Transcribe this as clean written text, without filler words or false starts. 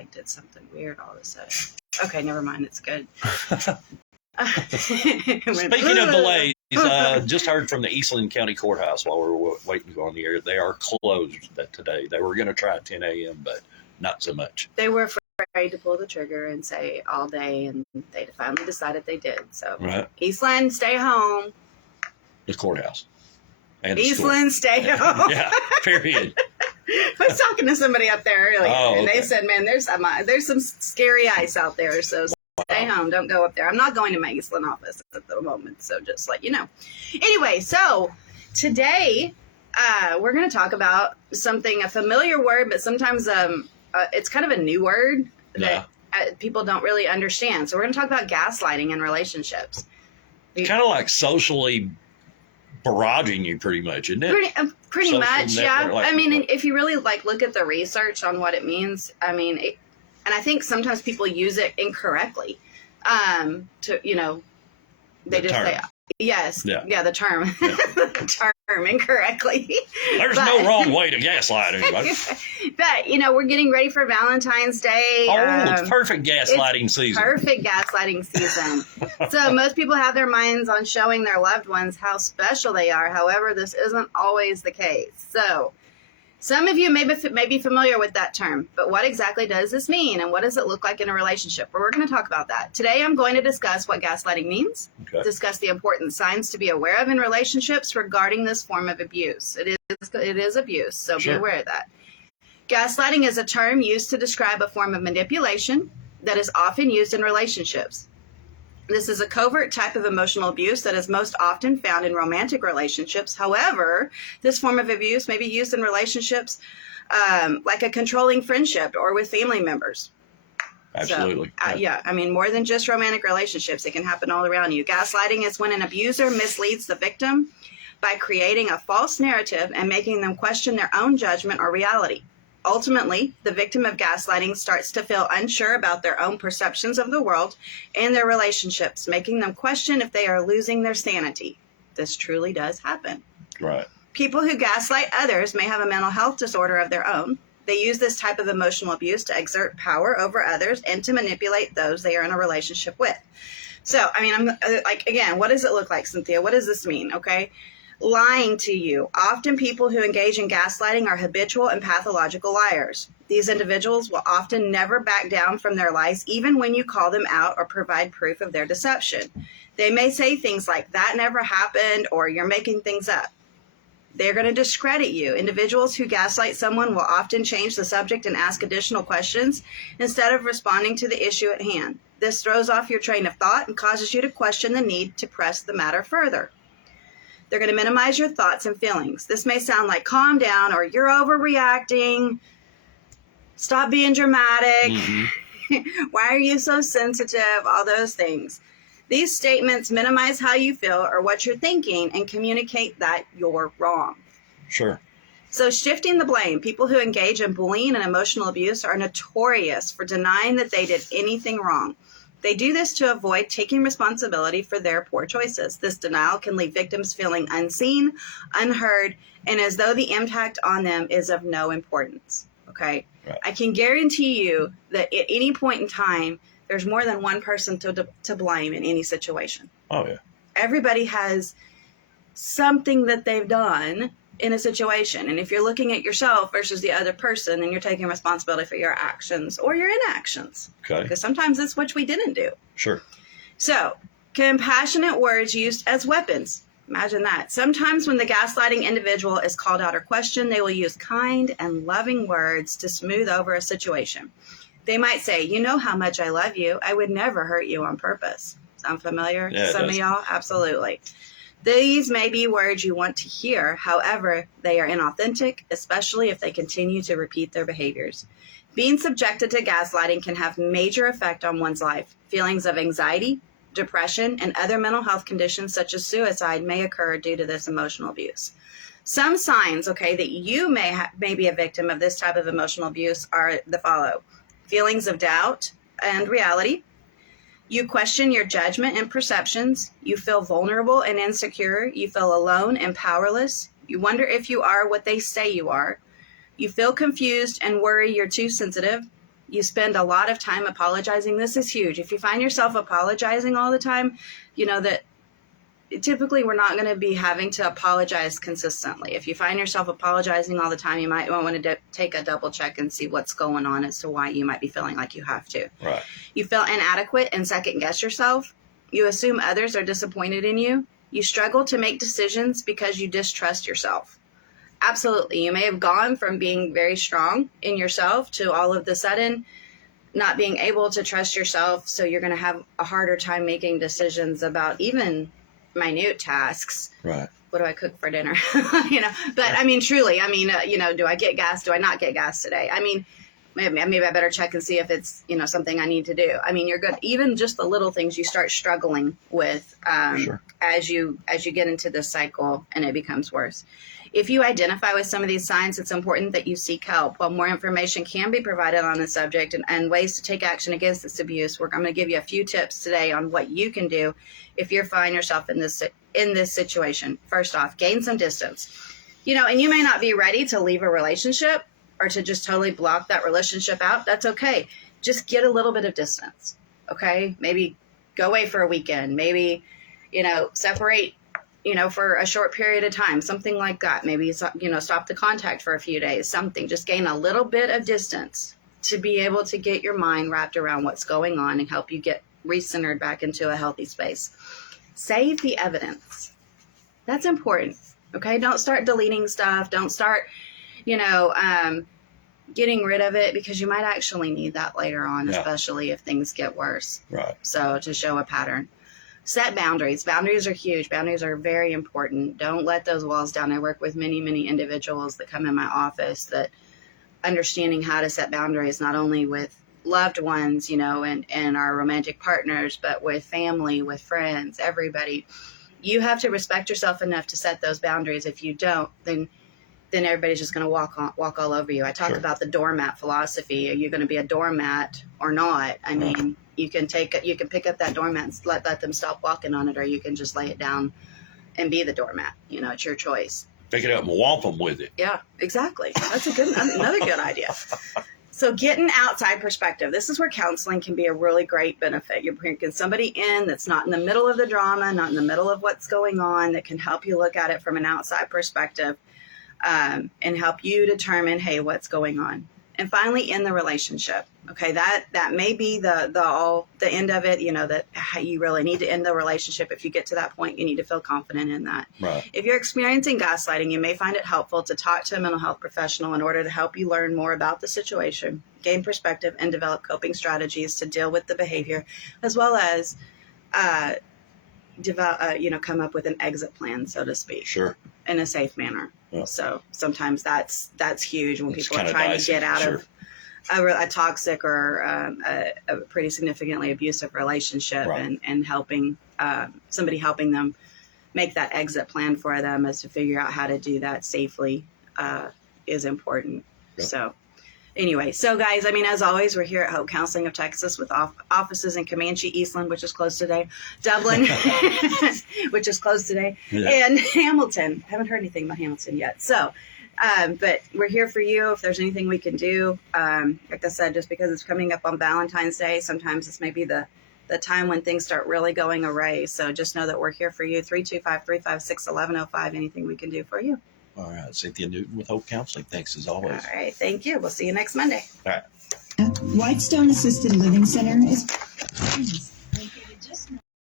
like did something weird all of a sudden. Okay, never mind. It's good. Speaking of delays, just heard from the Eastland County Courthouse while we were waiting to go on the air. They are closed today. They were going to try at 10 a.m., but not so much. They were afraid to pull the trigger and say all day, and they finally decided they did. So, right. Eastland, stay home. The courthouse. And Eastland, stay home. Yeah, period. I was talking to somebody up there earlier, and okay. they said, man, there's some scary ice out there, so stay home. Don't go up there. I'm not going to my Eastland office at the moment, so just let you know. Anyway, so today we're going to talk about something, a familiar word, but sometimes it's kind of a new word that people don't really understand. So we're going to talk about gaslighting in relationships. Kind of like socially barraging you, pretty much, isn't it? Pretty much, yeah. Like, I mean, if you really look at the research on what it means, I mean, and I think sometimes people use it incorrectly. They just say, yes, the term, the term incorrectly. There's no wrong way to gaslight anybody. But we're getting ready for Valentine's Day. It's perfect gaslighting season. Perfect gaslighting season. So most people have their minds on showing their loved ones how special they are. However, this isn't always the case. So some of you may be familiar with that term, but what exactly does this mean, and what does it look like in a relationship? Well, we're going to talk about that. Today, I'm going to discuss what gaslighting means, discuss the important signs to be aware of in relationships regarding this form of abuse. It is abuse, so be aware of that. Gaslighting is a term used to describe a form of manipulation that is often used in relationships. This is a covert type of emotional abuse that is most often found in romantic relationships. However, this form of abuse may be used in relationships like a controlling friendship or with family members. Absolutely. So, I mean, more than just romantic relationships. It can happen all around you. Gaslighting is when an abuser misleads the victim by creating a false narrative and making them question their own judgment or reality. Ultimately, the victim of gaslighting starts to feel unsure about their own perceptions of the world and their relationships, making them question if they are losing their sanity. This truly does happen. Right. People who gaslight others may have a mental health disorder of their own. They use this type of emotional abuse to exert power over others and to manipulate those they are in a relationship with. So, I mean, I'm again, what does it look like, Cynthia? What does this mean? Okay. Lying to you. Often people who engage in gaslighting are habitual and pathological liars. These individuals will often never back down from their lies, even when you call them out or provide proof of their deception. They may say things like, that never happened, or you're making things up. They're going to discredit you. Individuals who gaslight someone will often change the subject and ask additional questions instead of responding to the issue at hand. This throws off your train of thought and causes you to question the need to press the matter further. They're going to minimize your thoughts and feelings. This may sound like calm down or you're overreacting. Stop being dramatic. Mm-hmm. Why are you so sensitive? All those things. These statements minimize how you feel or what you're thinking and communicate that you're wrong. Sure. So shifting the blame. People who engage in bullying and emotional abuse are notorious for denying that they did anything wrong. They do this to avoid taking responsibility for their poor choices. This denial can leave victims feeling unseen, unheard, and as though the impact on them is of no importance. Okay? Right. I can guarantee you that at any point in time, there's more than one person to blame in any situation. Oh, yeah. Everybody has something that they've done in a situation. And if you're looking at yourself versus the other person, then you're taking responsibility for your actions or your inactions. Okay. Because sometimes it's what we didn't do. Sure. So, compassionate words used as weapons. Imagine that. Sometimes when the gaslighting individual is called out or questioned, they will use kind and loving words to smooth over a situation. They might say, you know how much I love you. I would never hurt you on purpose. Sound familiar to some of y'all? Absolutely. These may be words you want to hear. However, they are inauthentic, especially if they continue to repeat their behaviors. Being subjected to gaslighting can have major effect on one's life. Feelings of anxiety, depression, and other mental health conditions such as suicide may occur due to this emotional abuse. Some signs, that you may be a victim of this type of emotional abuse are the follow. Feelings of doubt and reality. You question your judgment and perceptions. You feel vulnerable and insecure. You feel alone and powerless. You wonder if you are what they say you are. You feel confused and worry you're too sensitive. You spend a lot of time apologizing. This is huge. If you find yourself apologizing all the time, you know that typically we're not going to be having to apologize consistently. If you find yourself apologizing all the time, you might want to take a double check and see what's going on as to why you might be feeling like you have to. Right. You feel inadequate and second guess yourself. You assume others are disappointed in you. You struggle to make decisions because you distrust yourself. Absolutely. You may have gone from being very strong in yourself to all of the sudden not being able to trust yourself. So you're going to have a harder time making decisions about even minute tasks. Right. What do I cook for dinner? But I mean, truly, do I get gas? Do I not get gas today? I mean, maybe I better check and see if it's, something I need to do. I mean, you're good. Even just the little things you start struggling with Sure. as you get into this cycle and it becomes worse. If you identify with some of these signs, it's important that you seek help. While more information can be provided on the subject and ways to take action against this abuse, I'm going to give you a few tips today on what you can do if you're finding yourself in this situation. First off, gain some distance. And you may not be ready to leave a relationship or to just totally block that relationship out. That's okay. Just get a little bit of distance. Okay? Maybe go away for a weekend. Maybe, separate for a short period of time, something like that. Maybe, stop the contact for a few days, something. Just gain a little bit of distance to be able to get your mind wrapped around what's going on and help you get recentered back into a healthy space. Save the evidence. That's important. Okay? Don't start deleting stuff. Don't start, getting rid of it because you might actually need that later on, especially if things get worse. Right. So to show a pattern. Set boundaries. Boundaries are huge. Boundaries are very important. Don't let those walls down. I work with many, many individuals that come in my office that understanding how to set boundaries, not only with loved ones, and our romantic partners, but with family, with friends, everybody. You have to respect yourself enough to set those boundaries. If you don't, then everybody's just going to walk all over you. I talk about the doormat philosophy. Are you going to be a doormat or not? I mean, you can pick up that doormat and let them stop walking on it, or you can just lay it down and be the doormat. It's your choice. Pick it up and whomp them with it. Yeah, exactly. That's another good idea. So get an outside perspective. This is where counseling can be a really great benefit. You're bringing somebody in that's not in the middle of the drama, not in the middle of what's going on, that can help you look at it from an outside perspective. And help you determine, hey, what's going on. And finally, in the relationship, okay, that may be the end of it. That you really need to end the relationship. If you get to that point, you need to feel confident in that. Right. If you're experiencing gaslighting, you may find it helpful to talk to a mental health professional in order to help you learn more about the situation, gain perspective, and develop coping strategies to deal with the behavior, as well as come up with an exit plan, so to speak. Sure. In a safe manner. Yeah. So sometimes that's huge when people are trying to get out of a toxic or a pretty significantly abusive relationship, right. and helping somebody helping them make that exit plan for them as to figure out how to do that safely is important. Yeah. So anyway, so guys, as always, we're here at Hope Counseling of Texas with offices in Comanche, Eastland, which is closed today, Dublin, which is closed today, and Hamilton. I haven't heard anything about Hamilton yet. So, but we're here for you if there's anything we can do. Like I said, just because it's coming up on Valentine's Day, sometimes it's maybe the time when things start really going awry. So just know that we're here for you, 325-356-1105, anything we can do for you. All right, Cynthia Newton with Hope Counseling. Thanks as always. All right, thank you. We'll see you next Monday. All right. Whitestone Assisted Living Center is